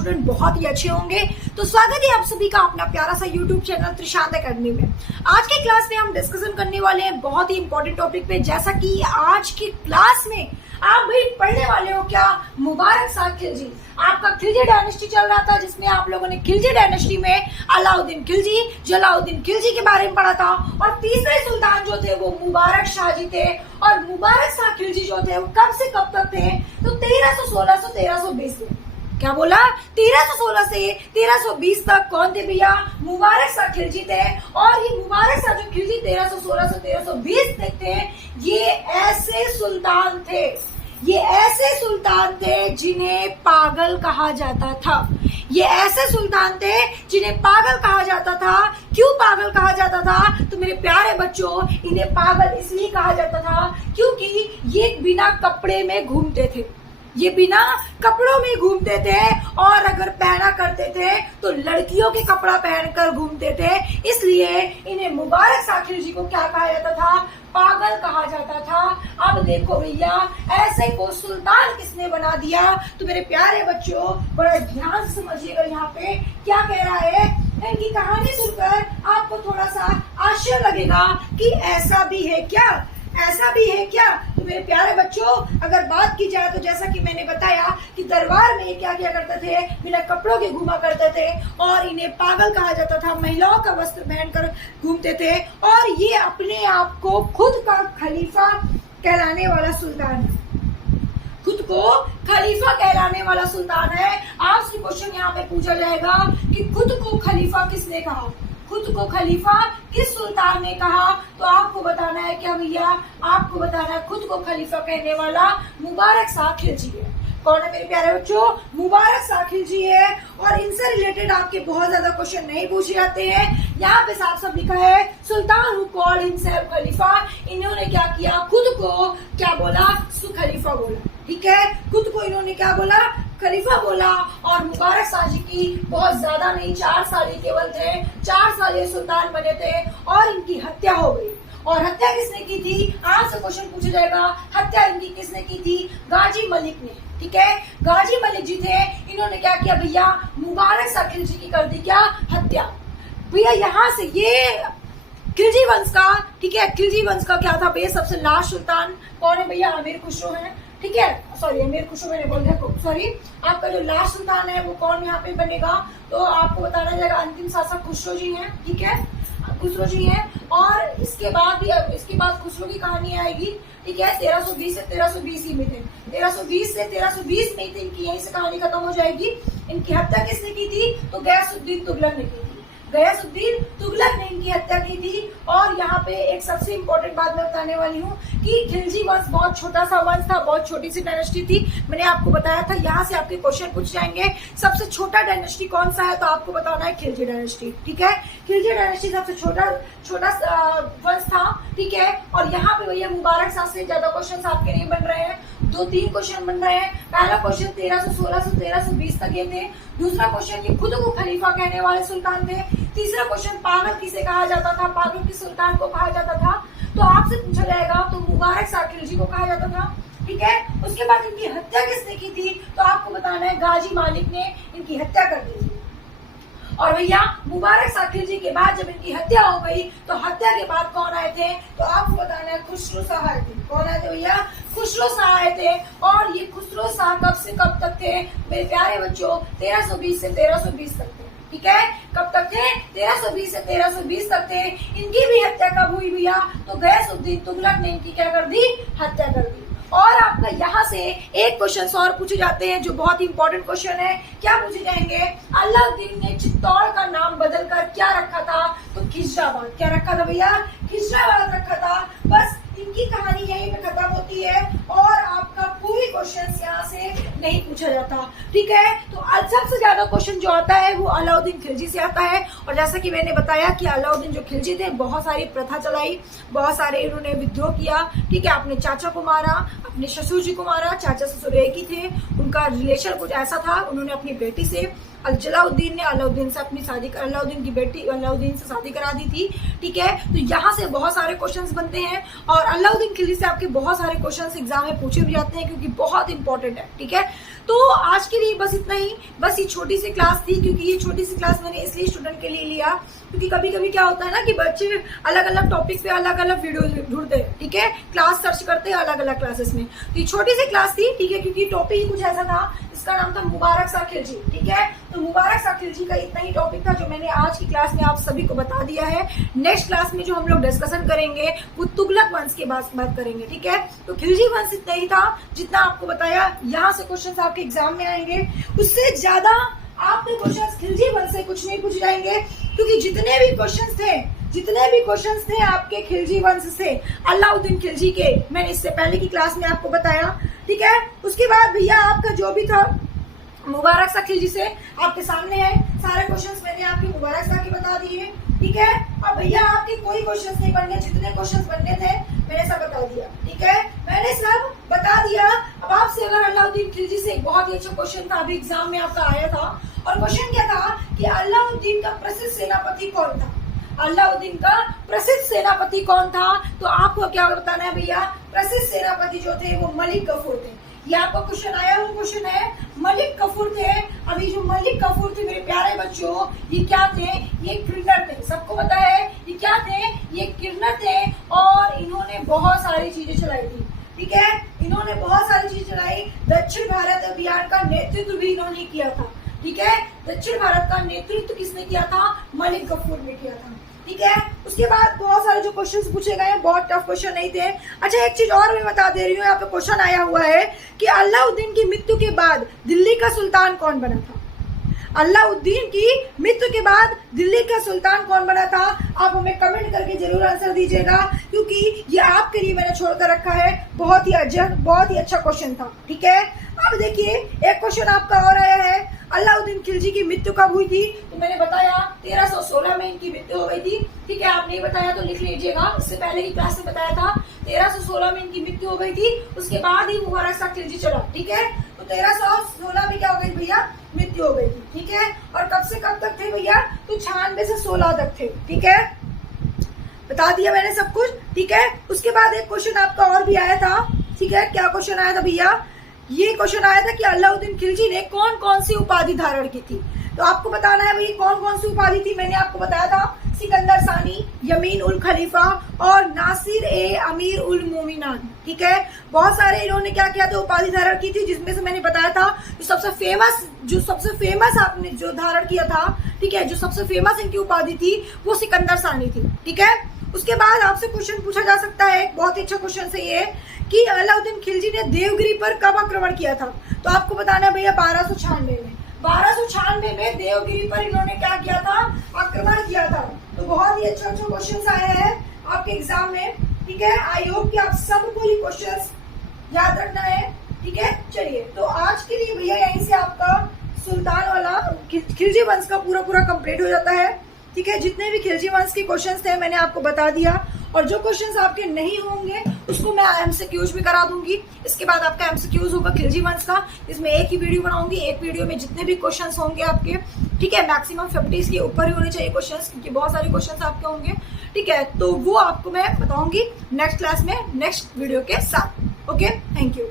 Student बहुत ही अच्छे होंगे। तो स्वागत है आप सभी का अपना प्यारा सा यूट्यूब चैनल त्रिशांत अकेडमी में। आज के क्लास में हम डिस्कशन करने वाले हैं बहुत ही इंपॉर्टेंट टॉपिक पे। जैसा कि आज की क्लास में आप भाई पढ़ने वाले हो क्या, मुबारक शाह खिलजी। आपका खिलजी डायनेस्टी चल रहा था, जिसमें आप लोगों ने खिलजी डायनेस्टी में अलाउद्दीन खिलजी, जलाउद्दीन खिलजी के बारे में पढ़ा था। और तीसरे सुल्तान जो थे वो मुबारक शाह जी थे। और मुबारक शाह खिलजी जो थे वो कब से कब तक थे, तो 1316 से 1320 में। क्या बोला, 1316 से 1320 तक कौन थे भैया, मुबारक शाह खिलजी थे। और ये मुबारक शाह जो खिलजी 1316 से 1320 तक थे, ये ऐसे सुल्तान थे, ये ऐसे सुल्तान थे जिन्हें पागल कहा जाता था। ये ऐसे सुल्तान थे जिन्हें पागल कहा जाता था। क्यों पागल कहा जाता था, तो मेरे प्यारे बच्चों इन्हें पागल इसलिए कहा जाता था क्योंकि ये बिना कपड़े में घूमते थे, ये बिना कपड़ों में घूमते थे। और अगर पहना करते थे तो लड़कियों के कपड़ा पहनकर घूमते थे, इसलिए इन्हें मुबारक शाह खिलजी को क्या कहा जाता था, पागल कहा जाता था। अब देखो भैया, ऐसे को सुल्तान किसने बना दिया, तो मेरे प्यारे बच्चों बड़ा ध्यान से समझिएगा। यहाँ पे क्या कह रहा है, इनकी कहानी सुनकर आपको थोड़ा सा आश्चर्य लगेगा कि ऐसा भी है क्या, ऐसा भी है क्या। तो मेरे प्यारे बच्चों अगर बात की जाए तो जैसा कि मैंने बताया कि दरबार में क्या किया करते थे, बिना कपड़ों के घूमा करते थे और इन्हें पागल कहा जाता था। महिलाओं का वस्त्र पहनकर घूमते थे और ये अपने आप को खुद का खलीफा कहलाने वाला सुल्तान है, खुद को खलीफा कहलाने वाला सुल्तान है। आपसे क्वेश्चन यहाँ पे पूछा जाएगा कि खुद को खलीफा किसने कहा, खुद को खलीफा किस सुल्तान ने कहा, तो आपको बताना है क्या भैया, आपको बताना है खुद को खलीफा कहने वाला मुबारक शाह खिलजी है। कौन है मेरे प्यारे बच्चों, मुबारक शाह खिलजी है। और इनसे रिलेटेड आपके बहुत ज्यादा क्वेश्चन नहीं पूछे जाते हैं। यहाँ पे साफ साफ लिखा है सुल्तान हु कॉल्ड हिमसेल्फ खलीफा, इन्होंने क्या किया, खुद को क्या बोला, खलीफा बोला। ठीक है, खुद को इन्होंने क्या बोला, खलीफा बोला। और मुबारक शाह जी की बहुत ज्यादा नहीं, 4 साल ही केवल थे, 4 साल ये सुल्तान बने थे और इनकी हत्या हो गई। और हत्या किसने की थी, आपसे क्वेश्चन पूछा जाएगा, हत्या इनकी किसने की थी, गाजी मलिक ने। ठीक है, गाजी मलिक जी थे, इन्होंने क्या किया भैया, मुबारक शाह खिलजी की कर दी क्या, हत्या। भैया यहाँ से ये खिलजी वंश का, ठीक है, खिलजी वंश का क्या था भैया, सबसे लास्ट सुल्तान कौन है भैया, अमीर खुसरो है। ठीक है, सॉरी अमीर खुसरो मैंने बोल दिया, सॉरी। आपका जो लास्ट सुल्तान है वो कौन यहाँ पे बनेगा, तो आपको बताना जाएगा अंतिम शासक खुसरो जी हैं। ठीक है, खुसरो जी हैं। और इसके बाद खुसरो की कहानी आएगी। ठीक है, 1320 से 1320 ही में थे, 1320 से 1320 में थे, इनकी यहीं से कहानी खत्म हो जाएगी। इनकी हत्या किसने की थी, तो गयासुद्दीन तुगलक ने की थी, गयासुद्दीन तुगलक ने इनकी हत्या की थी। और यहाँ पे एक सबसे इम्पोर्टेंट बात मैं बताने वाली हूँ कि खिलजी वंश बहुत छोटा सा वंश था, बहुत छोटी सी डायनेस्टी थी। मैंने आपको बताया था यहाँ से आपके क्वेश्चन पूछ जाएंगे, सबसे छोटा डायनेस्टी कौन सा है, तो आपको बताना है खिलजी डायनेस्टी। ठीक है, खिलजी डायनेस्टी सबसे छोटा वंश था। ठीक है, और यहाँ पे भैया मुबारक शाह से ज्यादा क्वेश्चन आपके नहीं बन रहे हैं, 2-3 क्वेश्चन बन रहे हैं। पहला क्वेश्चन 1316 से 1320 तक ये थे। दूसरा क्वेश्चन ये खुद को खलीफा कहने वाले सुल्तान थे। तीसरा क्वेश्चन पागल किसे कहा जाता था, पागल किस सुल्तान को कहा जाता था, तो आपसे पूछा जाएगा तो मुबारक शाह खिलजी को कहा जाता था। ठीक है, उसके बाद इनकी हत्या किसने की थी, तो आपको बताना है गाजी मलिक ने इनकी हत्या कर दी थी। और भैया मुबारक शाह खिलजी के बाद जब इनकी हत्या हो गई तो हत्या के बाद कौन आए थे, तो आपको बताना है खुसरो शाह आए थे। कौन आए थे भैया, खुसरो शाह आए थे। और ये खुसरो शाह कब से कब तक थे मेरे प्यारे बच्चों, 1320 से 1320 तक थे। ठीक है, कब तक थे, 1320 से 1320 तक थे। इनकी भी हत्या कब हुई भैया, तो गयासुद्दीन तुगलक ने इनकी क्या कर दी, हत्या कर दी। और आपका यहाँ से एक क्वेश्चन और पूछे जाते हैं जो बहुत ही इंपॉर्टेंट क्वेश्चन है। क्या पूछे जाएंगे, अलाउद्दीन ने चित्तौड़ का नाम बदलकर क्या रखा था, तो खिजराबाद। क्या रखा था भैया, खिजराबाद रखा था। बस इनकी कहानी यहीं पे खत्म होती है और आपका कोई क्वेश्चन यहाँ से नहीं पूछा जाता। ठीक है, तो सबसे ज्यादा क्वेश्चन जो आता है वो अलाउद्दीन खिलजी से आता है। और जैसा कि मैंने बताया कि अलाउद्दीन जो खिलजी थे, बहुत सारी प्रथा चलाई, बहुत सारे इन्होंने विद्रोह किया। ठीक है, अपने चाचा को मारा, अपने ससुर जी को मारा। चाचा ससुर एक ही थे, उनका रिलेशन कुछ ऐसा था, उन्होंने अपनी बेटी से जलाउद्दीन ने अलाउद्दीन से अपनी शादी कर, अलाउद्दीन की बेटी अलाउद्दीन से शादी करा दी थी। ठीक है, तो यहाँ से बहुत सारे क्वेश्चंस बनते हैं और अलाउद्दीन खिलजी से आपके बहुत सारे क्वेश्चंस एग्जाम में पूछे भी जाते हैं क्योंकि बहुत इंपॉर्टेंट है। ठीक है, तो आज के लिए बस इतना ही। बस ये छोटी सी क्लास थी, क्योंकि ये छोटी सी क्लास मैंने इसलिए स्टूडेंट के लिए लिया क्योंकि कभी कभी क्या होता है ना कि बच्चे अलग अलग टॉपिक पे अलग अलग वीडियो ढूंढते हैं। ठीक है, क्लास सर्च करते हैं अलग अलग क्लासेस में। तो ये छोटी सी क्लास थी। ठीक है, क्योंकि टॉपिक ही कुछ ऐसा था, इसका नाम था मुबारक सा खिलजी। ठीक है, तो मुबारक सा खिलजी का इतना ही टॉपिक था जो मैंने आज की क्लास में आप सभी को बता दिया है। नेक्स्ट क्लास में जो हम लोग डिस्कशन करेंगे वो तुगलक वंश की बात करेंगे। ठीक है, तो खिलजी वंश इतना ही था जितना आपको बताया। यहाँ से क्वेश्चन आपके एग्जाम में आएंगे, उससे ज्यादा आपके क्वेश्चन खिलजी वंश से कुछ नहीं पूछ जाएंगे, क्योंकि जितने भी क्वेश्चंस थे आपके खिलजी वंश से, अलाउद्दीन खिलजी के, मैंने इससे पहले की क्लास में आपको बताया। ठीक है, उसके बाद भैया आपका जो भी था मुबारक सा खिलजी से आपके सामने है। सारे क्वेश्चंस मैंने आपके मुबारक सा के बता दिए। ठीक है, अब भैया आपके कोई क्वेश्चंस नहीं बनने, जितने क्वेश्चंस बनने थे मैंने सब बता दिया। ठीक है, मैंने सब बता दिया। अब आपसे अगर अलाउद्दीन खिलजी से एक बहुत ही अच्छा क्वेश्चन था, अभी एग्जाम में आपका आया था, और क्वेश्चन क्या था कि अलाउद्दीन का प्रसिद्ध सेनापति कौन था? अलाउद्दीन का प्रसिद्ध सेनापति कौन था? तो आपको क्या बताना है भैया, प्रसिद्ध सेनापति जो थे वो मलिक कफूर थे। ये आपका क्वेश्चन आया हुआ क्वेश्चन है, मलिक कफूर थे। अभी जो मलिक कफूर थे मेरे प्यारे बच्चों, ये क्या थे? ये किन्नर थे। सबको पता है ये क्या थे? ये किन्नर थे और इन्होंने बहुत सारी चीजें चलाई थी। ठीक है, इन्होंने बहुत सारी चीजें चलाई। दक्षिण भारत अभियान का नेतृत्व भी इन्होंने किया था। ठीक है, दक्षिण भारत का नेतृत्व किसने किया था? मलिक कफूर ने किया था। ठीक है, उसके बाद बहुत सारे जो क्वेश्चंस पूछे गए हैं, बहुत टफ क्वेश्चन नहीं थे। अच्छा, एक चीज और मैं बता दे रही हूँ, यहाँ पे क्वेश्चन आया हुआ है कि अलाउद्दीन की मृत्यु के बाद दिल्ली का सुल्तान कौन बना था? अलाउद्दीन की मृत्यु के बाद दिल्ली का सुल्तान कौन बना था? आप हमें कमेंट करके जरूर आंसर दीजिएगा, क्योंकि ये आपके लिए मैंने छोड़कर रखा है। बहुत ही अच्छा क्वेश्चन था। ठीक है, अब देखिए एक क्वेश्चन आपका और आया है, अलाउद्दीन खिलजी की मृत्यु कब हुई थी? तो मैंने बताया 1316 में इनकी मृत्यु हो गई थी। ठीक है, आप नहीं बताया तो लिख लीजिएगा, इससे पहले की क्लास में बताया था 1316 में इनकी मृत्यु हो गई थी। उसके बाद ही मुबारक सा खिलजी चला। ठीक है, तो 1316 में क्या हो गई भैया? मृत्यु हो गई थी। ठीक है, और कब से कब तक थे भैया? तो 96 से 16 तक थे। ठीक है, बता दिया मैंने सब कुछ। ठीक है, उसके बाद एक क्वेश्चन आपका और भी आया था। ठीक है, क्या क्वेश्चन आया था भैया? ये क्वेश्चन आया था कि अलाउद्दीन खिलजी ने कौन कौन सी उपाधि धारण की थी। तो आपको बताना है भाई कौन कौन सी उपाधि थी। मैंने आपको बताया था सिकंदर सानी, यमीन उल खलीफा और नासिर ए अमीर उल मोमिनान। ठीक है, बहुत सारे इन्होंने क्या किया था? उपाधि धारण की थी, जिसमें से मैंने बताया था जो सबसे फेमस आपने जो धारण किया था, ठीक है, जो सबसे फेमस इनकी उपाधि थी वो सिकंदर सानी थी। ठीक है, उसके बाद आपसे क्वेश्चन पूछा जा सकता है, बहुत ही अच्छा क्वेश्चन से ये, कि अलाउद्दीन खिलजी ने देवगिरी पर कब आक्रमण किया था? तो आपको बताना है भैया 1296 में। 1296 में देवगिरी पर इन्होंने क्या किया था? आक्रमण किया था। तो बहुत ही अच्छा क्वेश्चन आया है आपके एग्जाम में। ठीक है, आई होप कि आप सबको ये क्वेश्चंस याद रखना है। ठीक है, चलिए तो आज के लिए भैया यहीं से आपका सुल्तान वाला खिलजी वंश का पूरा कंप्लीट हो जाता है। ठीक है, जितने भी खिलजी वंश के क्वेश्चंस थे मैंने आपको बता दिया, और जो क्वेश्चंस आपके नहीं होंगे उसको मैं एमसीक्यूज भी करा दूंगी। इसके बाद आपका एमसीक्यूज होगा खिलजी वंश का, इसमें एक ही वीडियो बनाऊंगी। एक वीडियो में जितने भी क्वेश्चंस होंगे आपके, ठीक है, मैक्सिमम 50 के ऊपर ही होने चाहिए क्वेश्चंस, क्योंकि बहुत सारे क्वेश्चंस आपके होंगे। ठीक है, तो वो आपको मैं बताऊंगी नेक्स्ट क्लास में नेक्स्ट वीडियो के साथ। Okay, thank you.